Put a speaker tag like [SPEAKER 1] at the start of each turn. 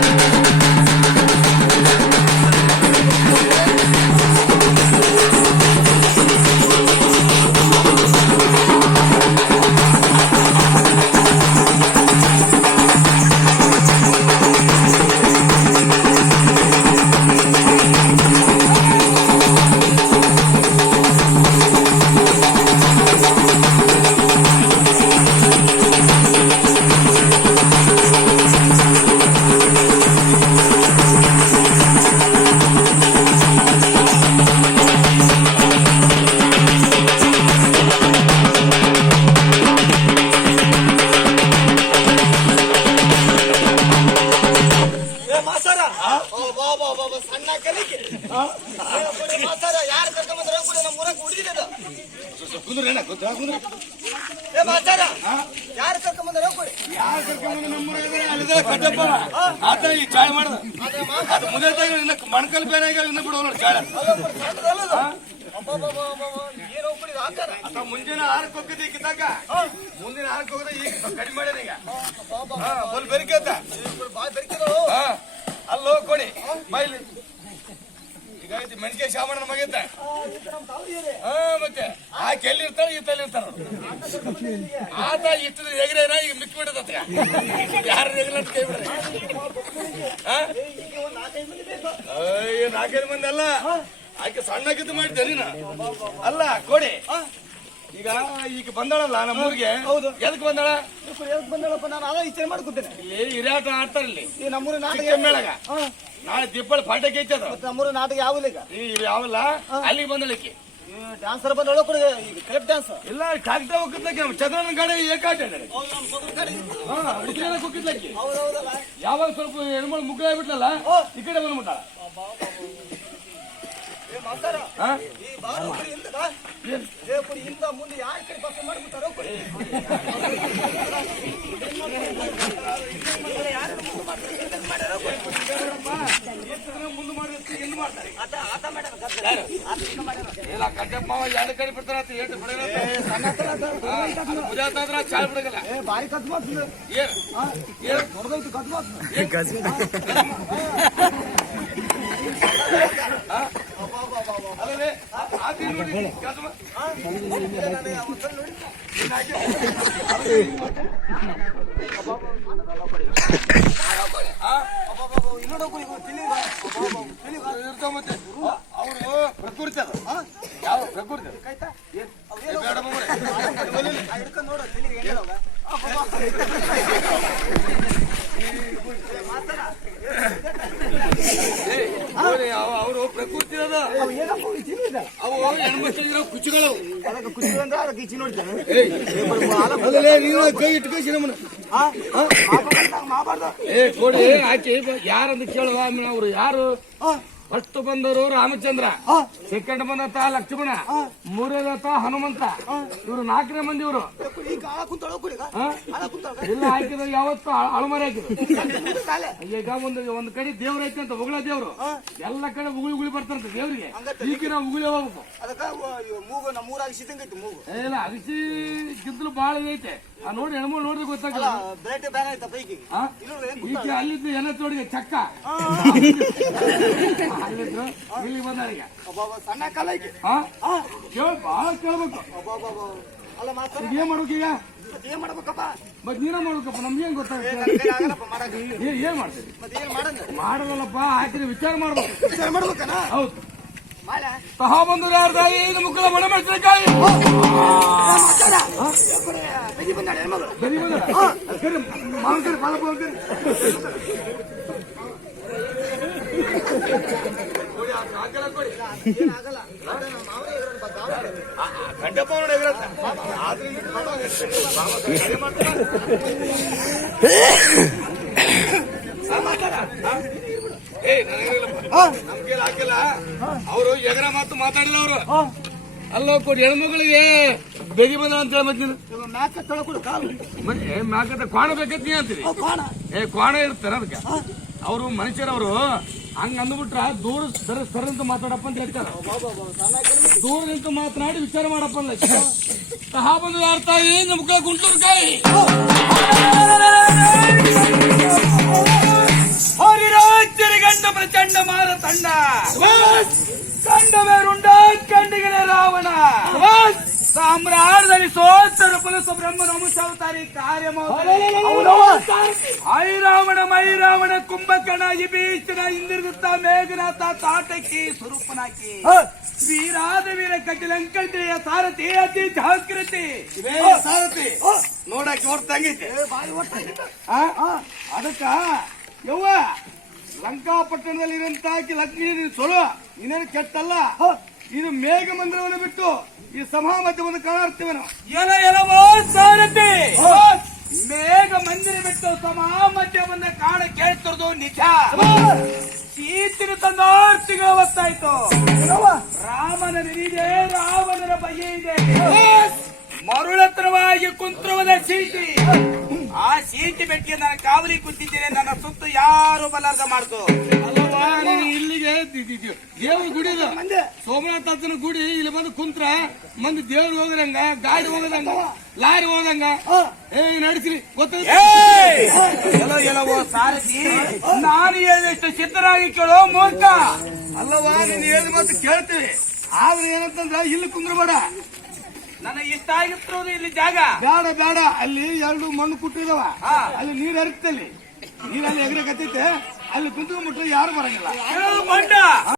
[SPEAKER 1] ಏ ಹುಡುಗಿದ
[SPEAKER 2] ಕುಂದ್ರಣ್ಣ ಕುಂದ್ರ
[SPEAKER 1] ಏ ಮಾತಾರ ಯಾರು ಕರ್ಕೊಂಬಂದ್ರೆ ಕೊಡಿ
[SPEAKER 2] ಯಾರು ಕರ್ಕೊಂಬಂದು ನಮ್ಮೂರಾಗ ಅಲ್ಲಿದೆ ಕಟ್ಟಪ್ಪ ಆತ ಈ ಚಾಯ್ ಮಾಡ್ದ ಅದು ಮಣ್ಕಲ್ ಬೇರೆ ಆಗ್ಯಾವ ಇನ್ನ ಬಿಡು ನೋಡಿ ಆತ ಮುಂಜಾನೆ ಆರಕ್ಕೆ ಹೋಗಿದ್ದ ಈಗ ಮುಂದಿನ ಆರಕ್ಕೆ ಹೋಗದ ಈಗ ಕಡಿಮೆ ಮಾಡ್ಯಾನ ಈಗ ಬಲ್ ಬೆರಿಕೆತ್ತ
[SPEAKER 1] ಬಾಯ್ ಬೆರ್ಕಿರೋ
[SPEAKER 2] ಹಾ ಅಲ್ಲೋ ಕೊಡಿ ಬೈಲಿ ಐತಿ ಮೆಣಕೆ ಶಾಮಣ್ಣನ ಮಗಿದ್ದ
[SPEAKER 1] ನಮ್ಮ
[SPEAKER 2] ಮತ್ತೆ ಆಕೆ ಎಲ್ಲಿ ಈ ಈತ ಎಲ್ಲಿ ಇರ್ತಾರ ಆತ ಇಷ್ಟು ಎಗ್ರೇನ ಈಗ ಮಿಕ್ಕಿ ಬಿಡತ್ತ. ಯಾರು ಎಗ್ರ ಕೈ ಬಿಡ್ರಿ ಅಯ್ಯ ನಾಲ್ಕೈದು ಮಂದಿ ಅಲ್ಲ. ಆಕೆ ಸಣ್ಣಕ್ಕಿದ್ದು ಮಾಡಿದ್ದೆ ನೀನ. ಅಲ್ಲ ಕೊಡಿ. ಈಗ ಈಗ ಬಂದಾಳಲ್ಲ ನಮ್ಮೂರಿಗೆ
[SPEAKER 1] ಹೌದು.
[SPEAKER 2] ಎದಕ್ ಬಂದಾಳ?
[SPEAKER 1] ಎದಕ್ ಬಂದಳಪ್ಪ? ನಾನು ಅದ ಇಚ್ಛೆ ಮಾಡ್ಕೊತೇನೆ.
[SPEAKER 2] ಇಲ್ಲಿ ಹಿರಿಯಾಟ ಆಡ್ತಾರ ಇಲ್ಲಿ
[SPEAKER 1] ಈ ನಮ್ಮೂರ ನಾಟಕ
[SPEAKER 2] ಚಿಕ್ಕ ಮೇಳಗ ನಾಳೆ ದಿಬ್ಬಳ ಪಾಠ
[SPEAKER 1] ಮತ್ತೆ ನಮ್ಮೂರ ನಾಟಕ ಯಾವಿಲ್ಲ ಈಗ?
[SPEAKER 2] ಈ ಯಾವಲ್ಲ? ಅಲ್ಲಿಗೆ ಬಂದಳಕ್ಕೆ
[SPEAKER 1] ಡ್ಯಾನ್ಸರ್ ಬಂದಳ ಕೊಡಿ ಈಗ ಕ್ರೇಪ್ ಡ್ಯಾನ್ಸ್
[SPEAKER 2] ಇಲ್ಲ ಕಾಗ್ದ ಹೋಗಿದ್ಲಕ್ಕೆ ಚಂದ್ರನ ಗಾಡಿ ಏಕಾಟ ಹುಡುಗಿನ ಹೋಗಿದ್ಲಕ್ಕೆ ಯಾವಾಗ ಸ್ವಲ್ಪ ಹೆಣ್ಮಳು ಮುಗ್ಗ ಆಗ್ಬಿಟ್ಲಲ್ಲ ಈ ಕಡೆ ಬಂದ್ಬಿಟ್ಟಾಳ.
[SPEAKER 1] ಇಂದ ಮುಂದೆ ಯಾರ ಕಡೆ ಬಸ್ ಮಾಡ್ಬಿಟ್ಟಾರೋ ಕೊಡಿ.
[SPEAKER 2] ಮುಂದೆ ಮಾಡಿದ್ರೆ ಹಿಂದೆ ಮಾಡ್ತಾರೆ
[SPEAKER 1] ಆತ ಆತ ಮಾಡ್ಯಾರ
[SPEAKER 2] ಯಾರು?
[SPEAKER 1] ಆತ ಹಿಂಗ ಮಾಡ್ಯಾರ
[SPEAKER 2] ಇಲ್ಲ ಕಟ್ಟಪ್ಪ ಮಾವ ಎರಡು ಕಡೆ ಬಿಡ್ತಾರ ಅಂತ ಏಟು ಬಿಡಲ್ಲ ಚಾಲ್ ಬಿಡಗಲ್ಲ
[SPEAKER 1] ಏ ಬಾರಿ ಕತ್ ಮಾಡ್ತೀನಿ
[SPEAKER 2] ಏನ್ ಏನ್
[SPEAKER 1] ದೊಡ್ಡದೈತು ಕತ್ ಮಾಡ್ತೀನಿ
[SPEAKER 2] ಅಲ್ಲವೇ ಆತಿ ನೋಡಿ ಕಸ್ಮ. ಆ? ಇರ್ತಾವ ಮತ್ತೆ ಅವರು ಪ್ರಕೃತಿ ಅದು ಯಾವ ಪ್ರಕೃತಿ ಬೇಡ ಮಮ್ಮರೆ.
[SPEAKER 1] ನೋಡು ತಲೆಗೆ ಹೆಂಗ್ ಹೇಳೋದ?
[SPEAKER 2] ಏ, ನೋಡಿ, ಅವ- ಅವರು ಪ್ರಕೃತಿ ಅದ
[SPEAKER 1] ಅವು ಏನಪ್ಪ ಈ ಚಿನ್ನ ಇದೆ?
[SPEAKER 2] ಅವು ಹೆಣ್ಮಕ್ಳಿಗಿರೋ ಕುಚ್ಚುಗಳು
[SPEAKER 1] ಅದಕ್ಕೆ ಖುಷಿ ಅಂದ್ರೆ ಅದಕ್ಕೆ ಈ ಚಿನ್ನ ಹೊಡಿತಾನೆ.
[SPEAKER 2] ಅಲ್ಲಲೇ ನೀನು ಕೈ ಇಟ್ಕೋಸಿ ನಮ್ಮನ್ನ
[SPEAKER 1] ಆ? ಮಾತಾಡ್ದಾಗ ಮಾತಾಡ್ದ.
[SPEAKER 2] ಏ ಕೊಡಿ ಆಕೆ ಯಾರಂತ ಕೇಳುವ ಆಮೇಲೆ ಅವರು ಯಾರು
[SPEAKER 1] ಆ?
[SPEAKER 2] ಫಸ್ಟ್ ಬಂದವರು ರಾಮಚಂದ್ರ? ಸೆಕೆಂಡ್ ಬಂದತ ಲಕ್ಷ್ಮಣ. ಮೂರನೇದತ ಹನುಮಂತ. ಇವರು ನಾಲ್ಕನೇ ಮಂದಿ ಇವರು. ಎಲ್ಲ ಹಾಕಿದ್ರು ಯಾವತ್ತು ಅಳ- ಅಳಮರೆ ಹಾಕಿದ್ರು. ಈಗ ಒಂದು ಒಂದ್ ಕಡೆ ದೇವ್ರ ಐತೆ ಅಂತ ಉಗುಳ ದೇವ್ರು. ಎಲ್ಲ ಕಡೆ ಉಗುಳಿ ಉಗುಳಿ ಬರ್ತಾರಂತ ದೇವ್ರಿಗೆ. ಈಗ ನಾವು ಉಗುಳಿ ಹೋಗ್ಬೇಕು ಇಲ್ಲ ಅಗಸಿ ಗಿದ್ದಲು ಬಾಳ ಐತೆ. ಆ ನೋಡಿ ಹೆಣ್ಮಗಳು ನೋಡಿದ್ರೆ ಗೊತ್ತಾಗಲ್ಲ
[SPEAKER 1] ಈಗ
[SPEAKER 2] ಅಲ್ಲಿದ್ದು ಎಲ್ಲ ತೋಡಿಗೆ ಚಕ್ಕ. ಇಲ್ಲಿ ಬಂದಾರಿಗೆ
[SPEAKER 1] ಅಬ್ಬಬ್ಬ, ಸಣ್ಣ ಕಾಲ ಐತಿ
[SPEAKER 2] ಹಾ ಕೇಳ ಬಾಳ ಕೇಳ್ಬೇಕು
[SPEAKER 1] ಅಬ್ಬಬ್ಬಬ್ಬ. ಅಲ್ಲ ಮಾತಾಡ
[SPEAKER 2] ಈಗ ಏನ್ ಮಾಡ್ಬೇಕು ಈಗ
[SPEAKER 1] ಮತ್ತೆ ಏನ್ ಮಾಡ್ಬೇಕಪ್ಪ
[SPEAKER 2] ಮತ್ ನೀನ ಮಾಡ್ಬೇಕಪ್ಪ ನಮ್ಗೆ ಏನ್
[SPEAKER 1] ಏ,
[SPEAKER 2] ಗೊತ್ತಾಗುತ್ತೆ
[SPEAKER 1] ನನ್ ಕೈಲಿ ಆಗಲ್ಲಪ್ಪ ಮಾಡಕ್
[SPEAKER 2] ಏ- ಏನ್ ಮಾಡ್ತೀರಿ
[SPEAKER 1] ಮತ್ತೆ ಏನ್ ಮಾಡಂದ
[SPEAKER 2] ಮಾಡದಲ್ಲಪ್ಪ ಹಾಕಿದ್ರೆ ವಿಚಾರ ಮಾಡ್ಬೇಕು
[SPEAKER 1] ವಿಚಾರ ಮಾಡ್ಬೇಕನ
[SPEAKER 2] ಹೌದು
[SPEAKER 1] ಮಾಡ
[SPEAKER 2] ಸಹ ಬಂದು ಯಾರ್ದಾಯಿ ಇದು ಮುಕ್ಕಳ ಮಣ ಮೆಣಸಿನಕಾಯಿ
[SPEAKER 1] ಬೆಜಿ ಬಂದಾಳೆ ಹೆಣ್ಮಗಳು
[SPEAKER 2] ಬರೀ ಬಂದ ಸರಿ ಮಾವನ್ ಕಡೆ ಹಾಕಿಲ್ಲ ಅವರು ಎಗರ ಮಾತು ಮಾತಾಡಿಲ್ಲ ಅವರು. ಅಲ್ಲ ಕೊಡಿ ಹೆಣ್ಮಗಳಿಗೆ ಬೆಗಿ ಬಂದ ಅಂತ ಹೇಳಿ ಮತ್ತೆ ನೀನು. ಮ್ಯಾಕದ ಕ್ವಾಣ ಬೇಕೈತಿ ನೀ ಅಂತೀರಿ? ಏ ಕ್ವಾಣ ಇರ್ತಾರ ಅದಕ್ಕೆ. ಅವರು ಮನುಷ್ಯರವರು ಹಂಗ ಅಂದ್ಬಿಟ್ರ ದೂರ ಸರ್ ಅಂತ ಮಾತಾಡಪ್ಪ ಅಂತ ಹೇಳ್ತಾರ ದೂರ ನಿಂತು ಮಾತನಾಡಿ ವಿಚಾರ ಮಾಡಪ್ಪ ಅಂದ ಸಹ ಬಂದು ಅರ್ಥ ಏನು ನಮ್ಗೆ ಗುಂಟೂರು ಕಾಯಿ
[SPEAKER 1] ಹರಿರಾಜರಿಗಂಡ
[SPEAKER 3] ಪ್ರಚಂಡ ಮಾರ ತಂಡ ತಂಡವೇ ರುಂಡ ಕಂಡಿಗನೇ ರಾವಣ ಸಾಮ್ರಾಜ್ಯದಲ್ಲಿ ಸೋತರ ಪುಲಸ ಬ್ರಹ್ಮನ ಅಂಶಾವತಾರಿ ಕಾರ್ಯ ಐ ರಾವಣ ಮೈ ರಾವಣ ಕುಂಭಕರ್ಣ ವಿಭೀಷಣ ಇಂದಿರುಗುತ್ತ ಮೇಘನಾಥ ತಾಟಕಿ ಸ್ವರೂಪನಾಕಿ ವೀರಾದ ವೀರ ಕಟ್ಟಿಲಂಕಟಿಯ ಸಾರಥಿ ಅತಿ ಜಾಗೃತಿ ಸಾರಥಿ. ನೋಡಕ್ಕೆ ಹೊರ್ತಂಗೈತೆ ಅದಕ್ಕ ಯವ್ವ ಲಂಕಾಪಟ್ಟಣದಲ್ಲಿ ಇರಂತಾಕಿ ಲಕ್ಷ್ಮೀ ಸೊಲು ಇನ್ನೇನು ಕೆಟ್ಟಲ್ಲ. ಇದು ಮೇಘ ಮಂದಿರವನ್ನು ಬಿಟ್ಟು ಈ ಸಭಾ ಮಧ್ಯವನ್ನು ಎಲವೋ ಸಾರಥಿ ಮೇಘ ಮಂದಿರ ಬಿಟ್ಟು ಸಭಾ ಮಧ್ಯವನ್ನ ಕಾಣ ಕೇಳ್ತಿರೋದು ನಿಜ. ಶೀತಿನ ತಂದಾರ್ತಿಗೆ ಹೊತ್ತಾಯ್ತು ರಾಮನ ನಿಧಿದೆ ರಾವಣನ ಬಗೆ ಇದೆ ಮರುಳತನವಾಗಿ ಕುಂತ್ರುವದ ಸೀಟಿ. ಆ ಸೀಟಿ ಬೆಟ್ಟಿಗೆ ನನ್ನ ಕಾವಲಿ ಕುಂತಿದ್ದೇನೆ ನನ್ನ ಸುತ್ತ ಯಾರು ಬಲಾರ್ದ ಮಾಡ್ತು ಅಲ್ಲವಾ ನೀನು ಇಲ್ಲಿಗೆ ದಿ- ದಿ- ದಿ- ದೇವ್ರ ಗುಡಿ ಇದು. ಸೋಮನಾಥ ಅಜ್ಜನ ಗುಡಿ ಇಲ್ಲಿ ಬಂದು ಕುಂತ್ರ ಮಂದಿ ದೇವ್ರು ಹೋಗದಂಗ ಗಾಡಿ ಹೋಗದಂಗ ಲಾರಿ ಹೋಗದಂಗ ಏ ನಡೆಸಿರಿ ಎಲ್ಲೋ ಎಲ್ಲವೋ ಸಾರಥಿ. ನಾನು ಹೇಳಿದಷ್ಟು ಸಿದ್ಧರಾಗಿ ಕೇಳೋ ಮೂರ್ಖ. ಅಲ್ಲವಾ ನೀನು ಹೇಳಿದ ಮಾತು ಕೇಳ್ತೀವಿ. ಆದ್ರೆ ಏನಂತಂದ್ರ ಇಲ್ಲಿ ಕುಂದ್ರಬೇಡ. ನನಗೆ ಇಷ್ಟ ಆಗಿತ್ತು ಇಲ್ಲಿ ಜಾಗ. ಬೇಡ ಬೇಡ. ಅಲ್ಲಿ ಎರಡು ಮಣ್ಣು ಕುಟ್ಟಿದವ. ಅಲ್ಲಿ ನೀರ್ ಹರಿತಲ್ಲಿ ನೀರಲ್ಲಿ ಎಗರೆ ಕತ್ತೈತೆ ಅಲ್ಲಿ ಕುಂತ್ಕೊಂಡ್ಬಿಟ್ರೆ ಯಾರು ಬರಂಗಿಲ್ಲ.